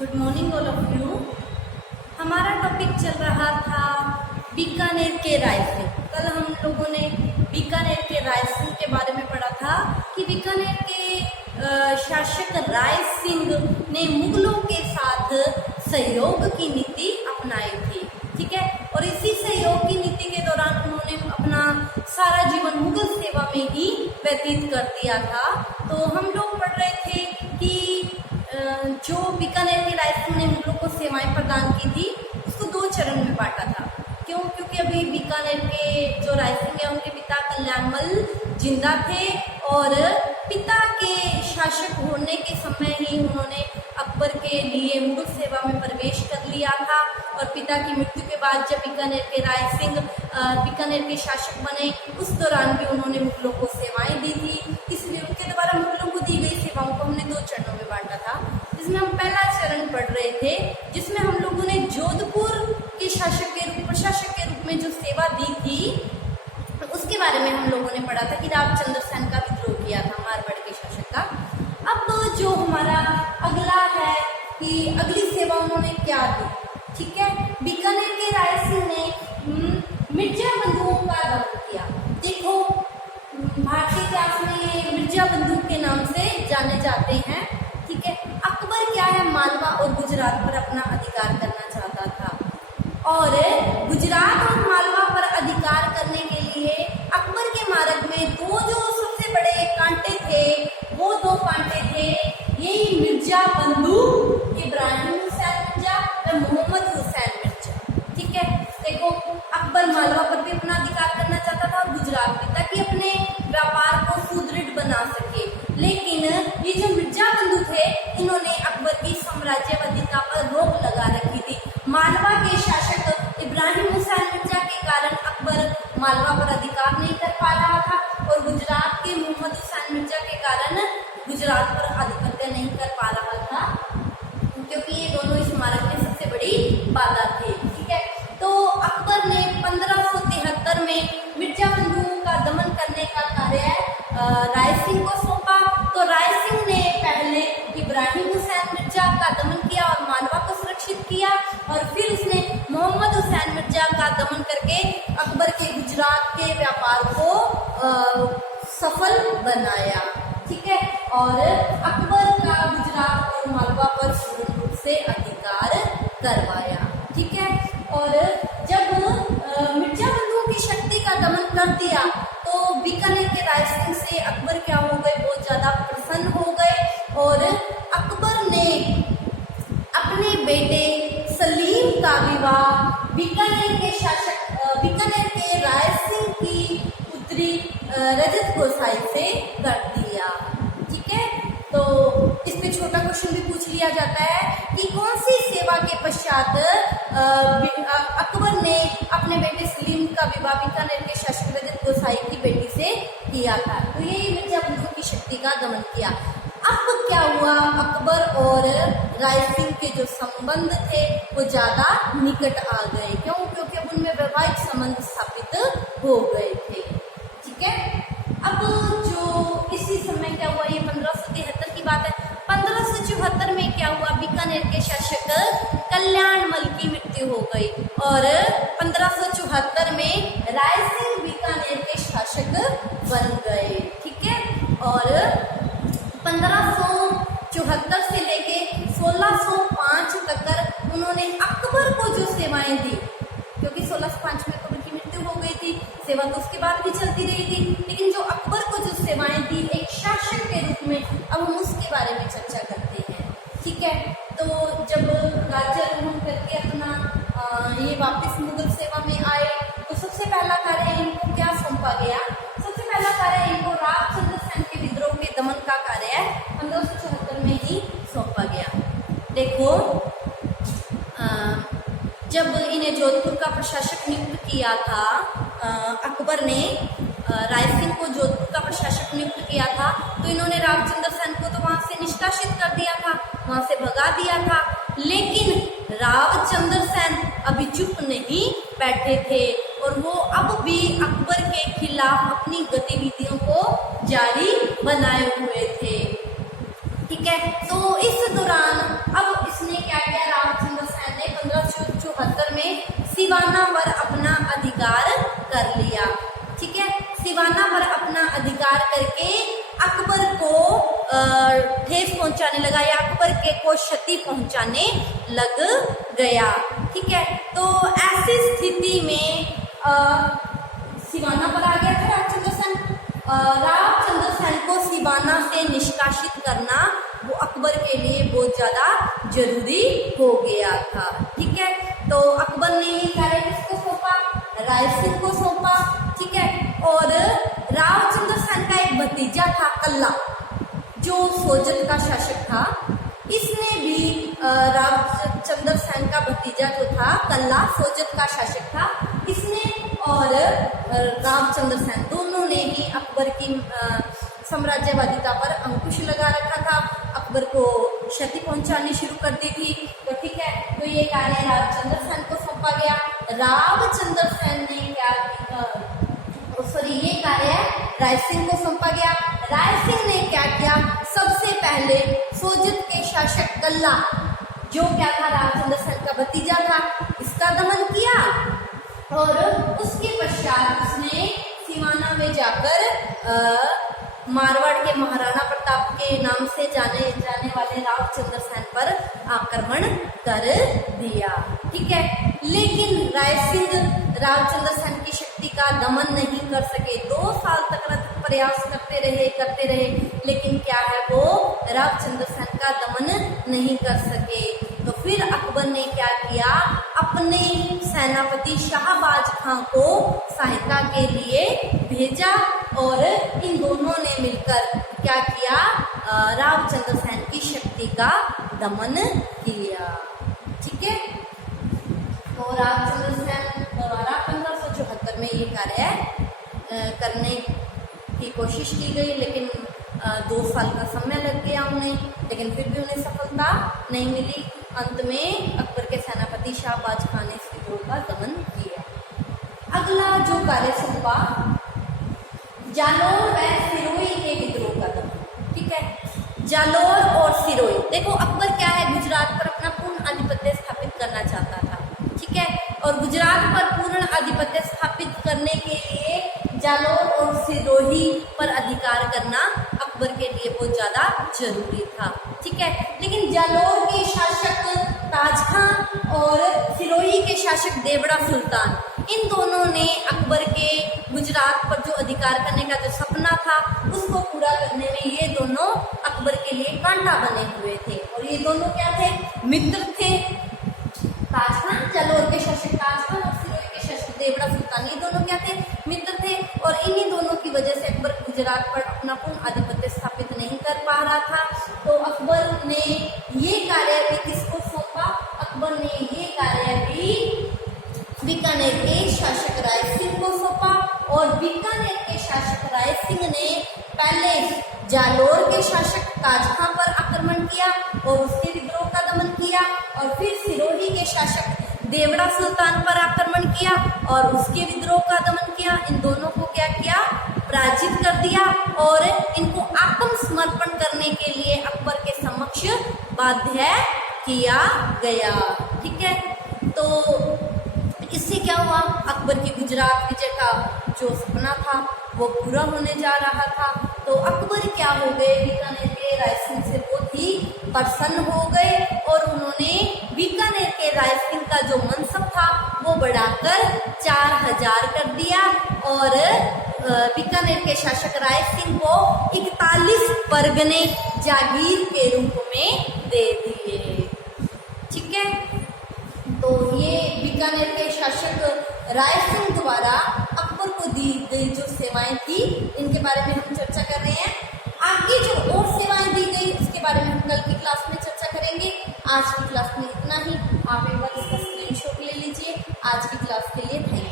Good morning all of you. हमारा topic चल रहा था बीकानेर के रायसिंह। कल हम लोगों ने बीकानेर के रायसिंह के बारे में पढ़ा था कि बीकानेर के शासक राय सिंह ने मुगलों के साथ सहयोग की नीति अपनाई थी। ठीक है, और इसी सहयोग की नीति के दौरान उन्होंने अपना सारा जीवन मुगल सेवा में ही व्यतीत कर दिया था। तो हम लोग पढ़ रहे थे कि जो बीकानेर के राय सिंह ने मुगलों को सेवाएं प्रदान की थी उसको 2 चरण में बांटा था। क्यों? क्योंकि अभी बीकानेर के जो राय सिंह है उनके पिता कल्याणमल जिंदा थे और पिता के शासक होने के समय ही उन्होंने अकबर के लिए मुगल सेवा में प्रवेश कर लिया था। और पिता की मृत्यु के बाद जब बीकानेर के राय सिंह बीकानेर के शासक बने उस दौरान भी उन्होंने मुगलों को सेवाएं दी थी। इसलिए उनके द्वारा मुगलों को दी गई सेवाओं को हमने 2 चरणों में बांटा था, जिसमें हम पहला चरण पढ़ रहे थे जिसमें हम लोगों ने जोधपुर के प्रशासक के रूप में जो सेवा दी थी उसके बारे में हम लोगों ने पढ़ा था कि रावचंद्र सेन का विद्रोह किया था मारवाड़ के शासक का। अब जो हमारा अगला है कि अगली सेवा उन्होंने क्या दी। ठीक है, बीकानेर के राय सिंह ने मिर्जा बंधुओं का दमन किया। देखो, भारतीय इतिहास में ये मिर्जा बंधु के नाम से जाने जाते हैं। ठीक है, अकबर क्या है, मालवा और गुजरात पर अपना अधिकार करना चाहता था और गुजरात और मालवा पर अधिकार करने के लिए अकबर के मार्ग में जो सबसे बड़े कांटे थे वो 2 कांटे थे, यही मिर्जा बंधु इब्राहिम हुसैन मिर्जा और मोहम्मद हुसैन मिर्जा। ठीक है, देखो अकबर मालवा पर भी अपना अधिकार करना चाहता था और गुजरात भी, ताकि अपने व्यापार को सुदृढ़ बना सके। लेकिन ये जो मिर्जा बंधु थे इन्होंने अकबर की साम्राज्यवादिता पर रोक लगा रखी थी। मालवा के शासक इब्राहिम हुसैन मिर्जा के कारण अकबर मालवा पर अधिकार नहीं कर पा रहा था और गुजरात के मोहम्मद हुसैन मिर्जा के कारण गुजरात पर आधिपत्य नहीं कर पा रहा था, क्योंकि ये दोनों इस मार्ग में सबसे बड़ी बाधा थे। ठीक है, तो अकबर ने 1573 में मिर्जा बंधुओं का दमन करने का कार्य राय सिंह को सौंपा। तो राय सिंह ने पहले इब्राहिम हुसैन मिर्जा का दमन किया और मालवा को सुरक्षित किया और फिर उसने मोहम्मद हुसैन मिर्जा का दमन करके अकबर के गुजरात के व्यापार को सफल बनाया। ठीक है, और अकबर का गुजरात और मालवा पर पूर्ण रूप से अधिकार करवाया। ठीक है, और जब मिर्जा बंधुओं की शक्ति का दमन कर दिया तो बीकानेर के राय सिंह से अकबर क्या हो गए, बहुत ज्यादा प्रसन्न हो गए और अकबर ने अपने बेटे सलीम का विवाह बीकानेर के राय सिंह की पुत्री रजत गोसाई से कर दिया। ठीक है, तो इस पे छोटा क्वेश्चन भी पूछ लिया जाता है कि कौन सी सेवा के पश्चात अकबर ने अपने बेटे सलीम का विवाह बीकानेर के शासक रजत गोसाई की बेटी से किया था। तो ये मिर्जा बंधुओं की शक्ति का दमन किया। अब क्या हुआ, अकबर और राय सिंह के जो संबंध थे वो ज्यादा निकट आ गए। क्यों? क्योंकि अब उनमें वैवाहिक संबंध स्थापित हो गए थे। ठीक है, अब जो इसी समय क्या हुआ, ये 1573 की बात है। 1574 में क्या हुआ, बीकानेर के शासक कल्याणमल की मृत्यु हो गई और 1574 में राय सिंह बीकानेर के शासक बन गए। ठीक है, और 1574 से लेके 1605 तक उन्होंने अकबर को जो सेवाएं दी, क्योंकि 1605 में अकबर की मृत्यु हो गई थी, सेवा तो उसके बाद भी चलती रही थी, लेकिन जो अकबर को जो सेवाएं दी एक शासक के रूप में, अब हम उसके बारे में चर्चा करते हैं। ठीक है, तो जब राज्यारोहण करके अपना ये वापस मुगल सेवा में आए तो सबसे पहला कार्य इनको क्या सौंपा गया, सबसे पहला कार्य इनको रावचंद्र सेन के विद्रोह के दमन का कार्य 1574 में ही सौंपा गया। देखो, जब इन्हें जोधपुर का प्रशासक नियुक्त किया था अकबर ने राय सिंह को जोधपुर का प्रशासक नियुक्त किया था, तो इन्होंने रावचंद्र सेन को तो वहां से निष्कासित कर दिया था, वहां से भगा दिया था। लेकिन रावचंद्र सेन अभी चुप नहीं बैठे थे और वो अब भी अकबर के खिलाफ अपनी गतिविधियों को जारी बनाए हुए थे। ठीक है, तो इस दौरान अब इसने क्या कर लिया। ठीक है, सिवाना पर अपना अधिकार करके अकबर को ठेस पहुंचाने लगा या अकबर के को क्षति पहुंचाने लग गया। ठीक है, तो ऐसी स्थिति में सिवाना पर आ गया था रावचंद्र सेन। रावचंद्र सेन को सिवाना से निष्कासित करना वो अकबर के लिए बहुत ज्यादा जरूरी हो गया था। ठीक है, तो अकबर ने ये कार्य किसको सौंपा? राय सिंह को सौंपा। ठीक है, और रावचंद्र सेन का एक भतीजा था कल्ला, जो सोजत का शासक था। इसने भी रावचंद्र सेन का भतीजा जो था कल्ला सोजत का शासक था, इसने और रावचंद्र सेन दोनों ने ही अकबर की साम्राज्यवादिता पर अंकुश लगा रखा था, अकबर को क्षति पहुंचानी शुरू कर दी थी। तो ठीक है, तो ये कार्य रावचंद्र सेन को सौंपा गया। रावचंद्र सेन ने क्या ये कार्य राय सिंह को सौंपा गया। राय सिंह ने क्या किया? सबसे पहले सोजत के शासक कल्ला, जो क्या था रावचंद्र सेन का भतीजा था, इसका दमन किया और उसके पश्चात उसने सिवाना में जाकर मारवाड़ के महाराणा प्रताप के नाम से जाने जाने वाले रावचंद्र सेन पर आक्रमण कर दिया। ठीक है, लेकिन राय सिंह रावचंद्र सेन की शक्ति का दमन नहीं कर सके। 2 साल तक प्रयास करते रहे, लेकिन क्या है वो रावचंद्र सेन का दमन नहीं कर सके। तो फिर अकबर ने क्या किया? अपने सेनापति शाहबाज खां को सहायता के लिए भेजा और इन दोनों ने मिलकर क्या किया? रावचंद्र सेन की शक्ति का दमन किया। ठीक है, तो रावचंद्र सेन द्वारा 1574 में ये कार्य करने की कोशिश की गई, लेकिन 2 साल का समय लग गया उन्हें, लेकिन फिर भी उन्हें सफलता नहीं मिली। अंत में अकबर के सेनापति शाहबाज खां ने इस विद्रोह का दमन किया। अगला जो कार्य सौंपा, जालौर व सिरोही के विद्रोह का दमन। ठीक है, जालौर और सिरोही, देखो अकबर क्या है, गुजरात पर अपना पूर्ण आधिपत्य स्थापित करना चाहता था। ठीक है, और गुजरात पर पूर्ण आधिपत्य स्थापित करने के लिए जालौर और सिरोही पर अधिकार करना अकबर के लिए बहुत ज्यादा जरूरी था। ठीक है, लेकिन जालौर के शासक ताज खां और सिरोही के शासक देवड़ा सुल्तान, इन दोनों ने अकबर के गुजरात पर जो अधिकार करने का जो सपना था उसको पूरा करने में ये दोनों अकबर के लिए कांटा बने हुए थे। और ये दोनों क्या थे? मित्र थे। ताज खान, जालौर के शासक ताज खान और सिरोही के शासक देवड़ा सुल्तान, ये दोनों क्या थे? मित्र थे। और इन्हीं दोनों की वजह से अकबर गुजरात पर अपना पूर्ण आधिपत्य स्थापित नहीं कर पा रहा था। तो अकबर ने ये कार्य भी किसको सौंपा? अकबर ने ये कार्य भी बीकानेर के शासक राय सिंह को सौंपा। और बीकानेर के शासक राय सिंह ने पहले जालौर के शासक ताज खां पर आक्रमण किया और उसके विद्रोह का दमन किया, और फिर सिरोही के शासक देवड़ा सुल्तान पर आक्रमण किया और उसके विद्रोह का दमन किया। इन दोनों को क्या किया? पराजित कर दिया और इनको आत्मसमर्पण करने के लिए अकबर के समक्ष बाध्य किया गया। ठीक है, तो इससे क्या हुआ? अकबर की गुजरात विजय का जो सपना था वो पूरा होने जा रहा था। तो अकबर क्या हो गए? बीकानेर के राय सिंह से बहुत ही प्रसन्न हो गए और उन्होंने बीकानेर के राय सिंह का जो मनसब था वो बढ़ाकर 4000 कर दिया और बीकानेर के शासक राय सिंह को 41 परगने जागीर के रूप में दे दिए। ठीक है, तो ये बीकानेर के शासक राय सिंह द्वारा अकबर को दी गई जो सेवाएं थी, इनके बारे में हम चर्चा कर रहे हैं। आगे जो और सेवाएं दी गई उसके बारे में हम कल की क्लास में चर्चा करेंगे। आज की क्लास में इतना ही। आप एक बार इसका स्क्रीनशॉट ले लीजिए। आज की क्लास के लिए थैंक यू।